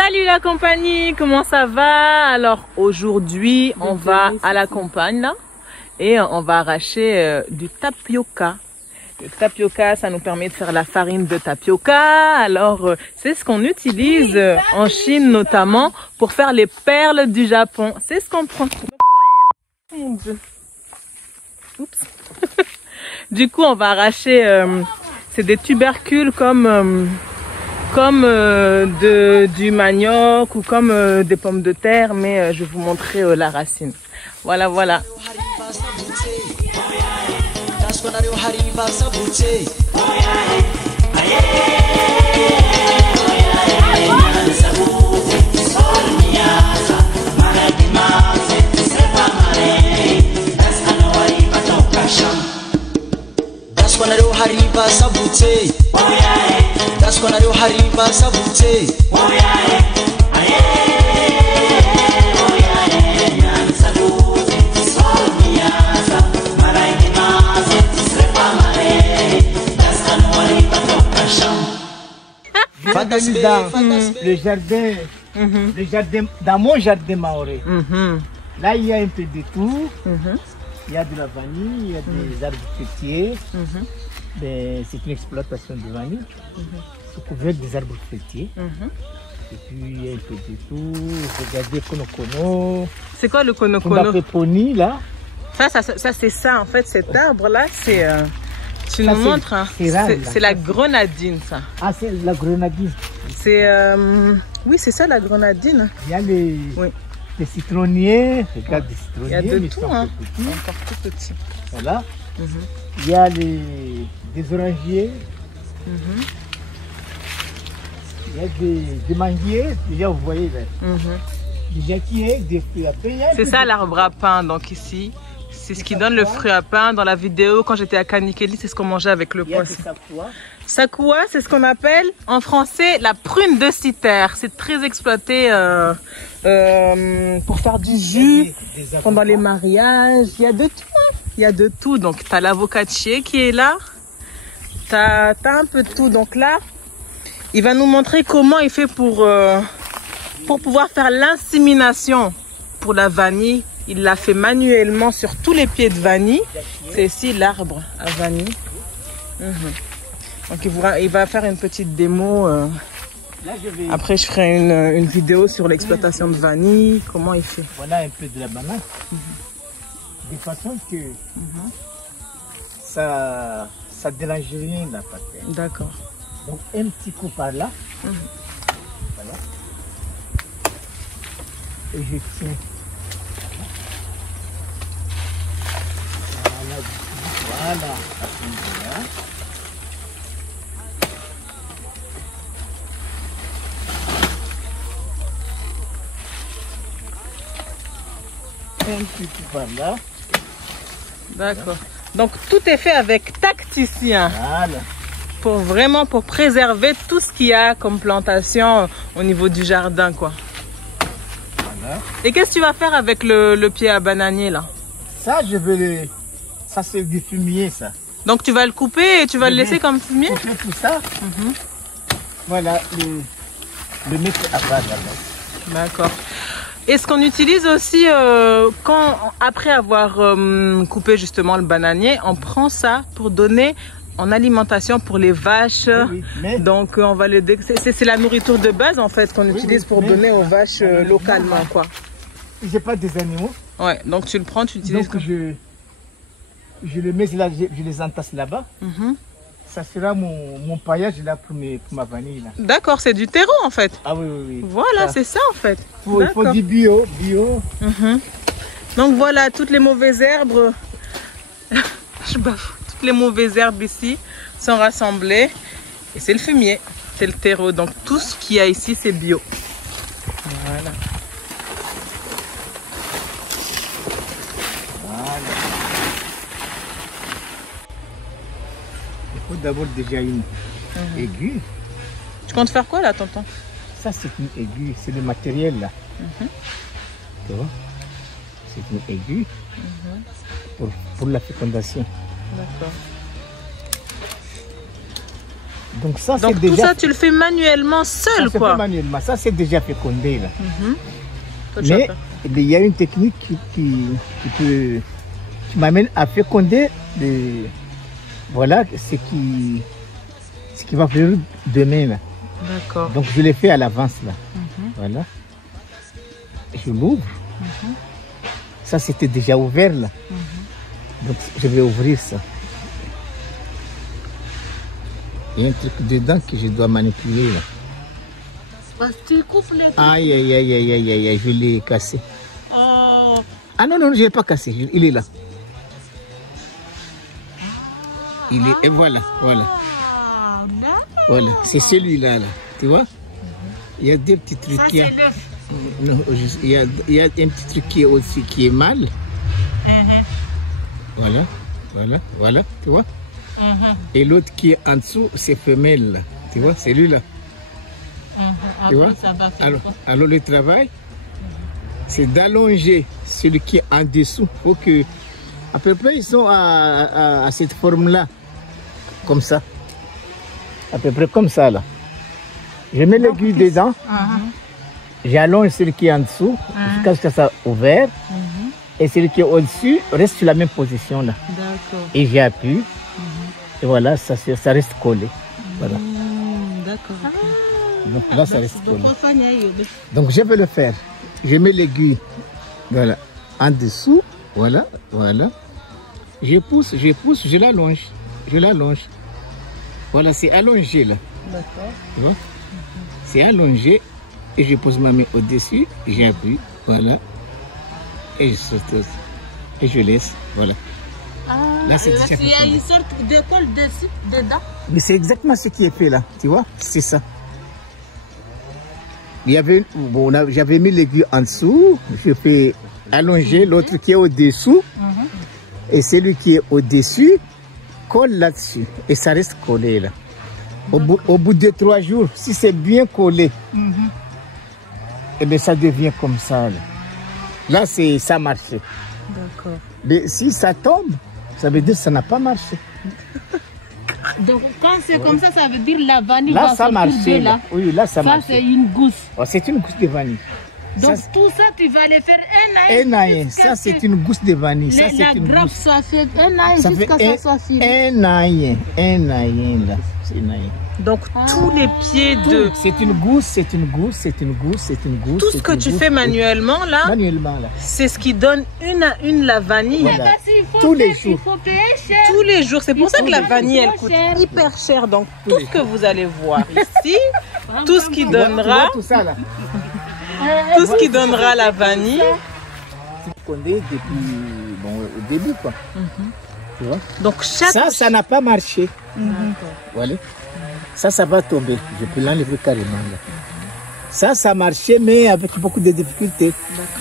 Salut la compagnie, comment ça va? Alors aujourd'hui on va à la campagne là et on va arracher du tapioca. Le tapioca, ça nous permet de faire la farine de tapioca. Alors c'est ce qu'on utilise en Chine notamment pour faire les perles du Japon. C'est ce qu'on prend. Mon Dieu. Oups. Du coup on va arracher, c'est des tubercules comme du manioc ou comme des pommes de terre, mais je vais vous montrer la racine. Voilà, voilà. Le jardin, dans mon jardin maoré. Là, il y a un peu de tout. Il y a de la vanille, il y a des arbres fruitiers. C'est une exploitation de vanille. C'est couvert des arbres fruitiers. Et puis, il y a un peu de tout. Regardez Konokono. C'est quoi le Konokono? Le poni, là. Ça c'est ça, en fait, cet arbre-là, c'est... tu nous montres, hein. C'est la grenadine, ça. Ah, c'est la grenadine. C'est... oui, c'est ça, la grenadine. Il y a les citronniers. Regarde les citronniers. Il y a de tout, hein. Encore tout petit. Voilà. Il y a des orangiers. Il y a des manguiers. Déjà, vous voyez, là. Des jacquiers, des fruits à pain. C'est ça, l'arbre à pain, donc ici. C'est ce qui donne le fruit à pain. Dans la vidéo, quand j'étais à Kanikeli, c'est ce qu'on mangeait avec le poisson. Sakua, c'est ce qu'on appelle en français la prune de citer. C'est très exploité pour faire du jus pendant les mariages. Il y a de tout. Hein. Il y a de tout. Donc, tu as l'avocatier qui est là. Tu as un peu de tout. Donc là, il va nous montrer comment il fait pour pouvoir faire l'insémination pour la vanille. Il l'a fait manuellement sur tous les pieds de vanille. C'est ici l'arbre à vanille. Donc il va faire une petite démo. Après je ferai une vidéo sur l'exploitation de vanille. Comment il fait. Voilà un peu de la banane. De façon que ça dérange rien la pâte. D'accord. Donc un petit coup par là. Voilà. Et je tiens. Voilà, à ce niveau-là. Un petit peu par là. D'accord. Donc tout est fait avec tacticien. Voilà. Pour préserver tout ce qu'il y a comme plantation au niveau du jardin, quoi. Voilà. Et qu'est-ce que tu vas faire avec le pied à bananier là? Ça, je vais le... Ça, c'est du fumier, ça. Donc tu vas le couper et tu vas le laisser comme fumier? Couper tout ça. Voilà, le mettre à part là-bas. D'accord. Et ce qu'on utilise aussi, après avoir coupé justement le bananier, on prend ça pour donner en alimentation pour les vaches. Donc on va c'est la nourriture de base en fait qu'on utilise pour donner aux vaches localement, quoi. J'ai pas des animaux. Ouais, donc tu le prends, tu utilises. Donc je le mets là, je les entasse là-bas. Ça sera mon paillage là pour ma vanille. D'accord, c'est du terreau en fait. Ah oui. Voilà, c'est ça en fait. Il faut du bio. Donc voilà, toutes les mauvaises herbes, je bafoue, toutes les mauvaises herbes ici sont rassemblées. Et c'est le fumier, c'est le terreau. Donc tout ce qu'il y a ici, c'est bio. Voilà. Il faut d'abord déjà une aiguille. Tu comptes faire quoi là, tonton? Ça, c'est une aiguille, c'est le matériel là. Tu vois? C'est une aiguille pour la fécondation. D'accord. Donc ça, donc c'est tout déjà... ça, tu le fais manuellement seul, ça quoi. fait manuellement. Ça, c'est déjà fécondé, là. Toi, tu vas Mais faire. il y a une technique qui m'amène à féconder voilà ce qui va fleurir demain, là. D'accord. Donc je l'ai fait à l'avance, là. Voilà. Je l'ouvre. Ça, c'était déjà ouvert, là. Donc je vais ouvrir ça. Il y a un truc dedans que je dois manipuler, là. Parce que tu coupes les trucs. Aïe, aïe, aïe, aïe, aïe, aïe, aïe, je l'ai cassé. Oh. Ah non, non, je ne l'ai pas cassé, il est là. Il est, et voilà, voilà. Ah, d'accord. Voilà, c'est celui-là, là. Tu vois? Il y a des petits trucs Ça, qui... c'est l'œuf. Non, il y a un petit truc qui est aussi qui est mal. Voilà, voilà, voilà, tu vois? Et l'autre qui est en dessous, c'est femelle, là. Tu vois, c'est lui-là. Tu vois? Ça va faire quoi? Alors le travail, c'est d'allonger celui qui est en dessous. Faut que, à peu près, ils sont à cette forme-là. Comme ça. À peu près comme ça, là. Je mets l'aiguille dedans. J'allonge celui qui est en dessous jusqu'à ce que ça soit ouvert. Et celui qui est au-dessus reste sur la même position, là. D'accord. Et j'appuie. Et voilà, ça reste collé. Voilà. D'accord. Donc là, ça reste collé. Donc je vais le faire. Je mets l'aiguille, voilà, en dessous. Voilà, voilà. Je pousse, je l'allonge. Je l'allonge. Voilà, c'est allongé, là. D'accord. Tu vois? C'est allongé. Et je pose ma main au-dessus. J'appuie. Voilà. Et je saute. Et je laisse. Voilà. Là, c'est déjà il y a une sorte de colle dessus, dedans. Mais c'est exactement ce qui est fait là, tu vois, c'est ça. Il y avait, bon, j'avais mis l'aiguille en dessous, je fais allonger l'autre qui est au-dessous, et celui qui est au-dessus colle là-dessus, et ça reste collé là. Au bout de 3 jours, si c'est bien collé, et bien ça devient comme ça. Là, ça marchait. D'accord. Mais si ça tombe, ça veut dire que ça n'a pas marché. Donc quand c'est comme ça, ça veut dire la vanille Là, va ça sortir marchait. de là. Oui, là, ça Ça, marchait. c'est une gousse. Oh, c'est une gousse de vanille. Donc Ça, tout ça, tu vas le faire un an. un an, ça c'est une gousse de vanille. Ça, c'est La une grappe gousse. soit faite un an Ça jusqu'à fait ça soit fini. un an, là. C'est un an. Donc tous les pieds de... C'est une gousse, c'est une gousse, c'est une gousse, c'est une gousse. Tout ce que tu fais manuellement, là, Manuellement, là. c'est ce qui donne une à une la vanille. Voilà. Parce qu'il faut Tous les payer- jours. Il faut payer cher. Tous les jours. C'est pour ça que la vanille, elle trop coûte cher. hyper cher. Donc tout ce que vous allez voir ici, tout ce qui Tu vois donnera, tout ça, là. tout ce qui donnera la vanille. C'est condé depuis, bon, au début, quoi. Tu vois? Donc chaque... Ça n'a pas marché. Voilà. Ça va tomber. Je peux l'enlever carrément, là. Ça marchait, mais avec beaucoup de difficultés.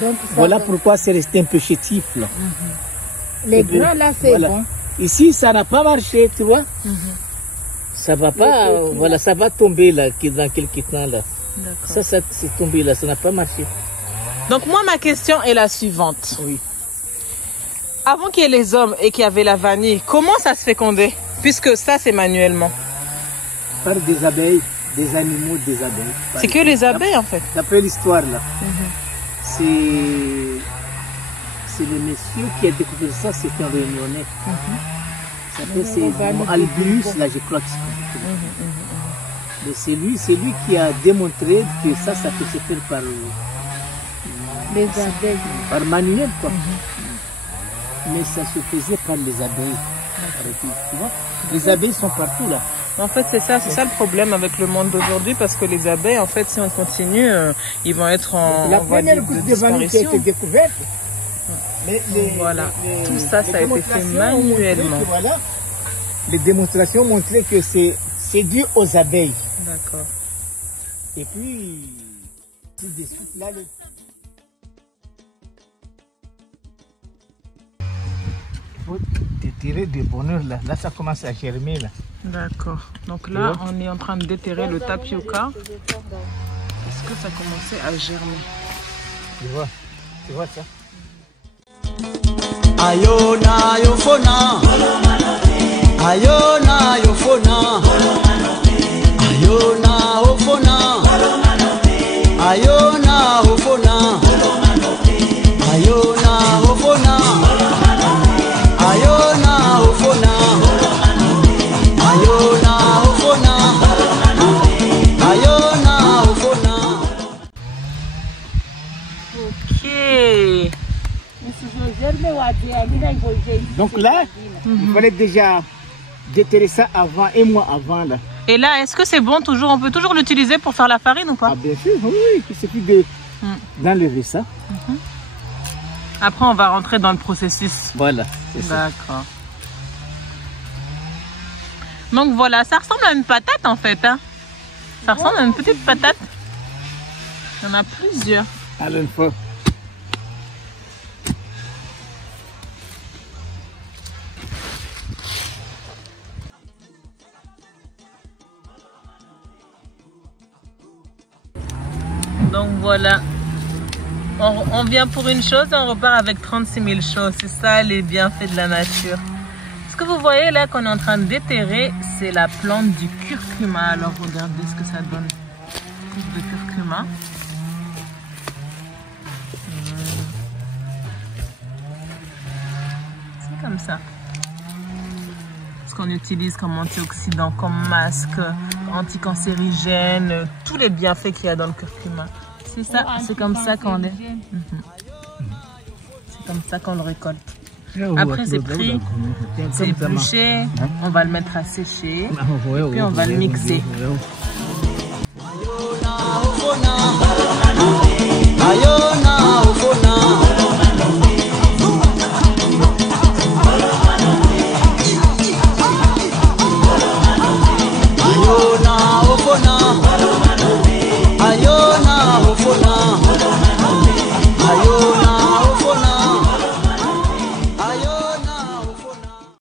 Donc, Voilà pourquoi c'est resté un peu chétif, là. les grands là, c'est Voilà. bon. Ici, ça n'a pas marché, tu vois. Ça va pas, voilà, ça va tomber là, dans quelques temps là. Ça c'est tombé là, ça n'a pas marché. Donc moi, ma question est la suivante. Oui. Avant qu'il y ait les hommes et qu'il y avait la vanille, comment ça se fécondait? Puisque ça, c'est manuellement. Par des abeilles, des animaux, des abeilles. C'est que les abeilles, en fait. D'après l'histoire là, c'est le monsieur qui a découvert ça, c'était un réunionnais. Ça s'appelle c'est Albinus, là je crois que c'est. Mais c'est lui qui a démontré que ça peut se faire par Les abeilles. par manuel quoi. Mais ça se faisait par les abeilles. Tu vois? Les abeilles sont partout là. En fait, c'est ça le problème avec le monde d'aujourd'hui, parce que les abeilles, en fait, si on continue, ils vont être en La voie première de goutte de vanille qui a été disparition. découverte, mais Voilà. Tout ça, les ça a été fait démonstrations ont montré manuellement. que, voilà, les démonstrations montraient que c'est dû aux abeilles. D'accord. Et puis, tout de suite là, il faut déterrer de bonheur là. Là, ça commence à germer là. D'accord. Donc là, on est en train de déterrer le tapioca. Est-ce que ça commençait à germer? Tu vois ça? Ayona yofona, ayona yofona, ayona hofona, ayona hofona, ayona hofona, ayona hofona, ayona hofona. Ok. Donc là, il fallait déjà déterrer ça avant, un mois avant là. Et là, est-ce que c'est bon toujours? On peut toujours l'utiliser pour faire la farine ou pas? Ah bien sûr, oui, il suffit d'enlever ça. Après, on va rentrer dans le processus. Voilà, c'est ça. D'accord. Donc voilà, ça ressemble à une patate en fait. Hein. Ça ressemble à une petite patate. Il y en a plusieurs. Alors une fois. Donc voilà, on vient pour une chose et on repart avec 36 000 choses. C'est ça les bienfaits de la nature. Ce que vous voyez là qu'on est en train de déterrer, c'est la plante du curcuma. Alors regardez ce que ça donne. De curcuma. C'est comme ça. Ce qu'on utilise comme antioxydant, comme masque, anticancérigène, tous les bienfaits qu'il y a dans le curcuma. C'est ça, c'est comme ça qu'on est. C'est comme ça qu'on le récolte. Après c'est pris, c'est épluché, on va le mettre à sécher, puis on va le mixer.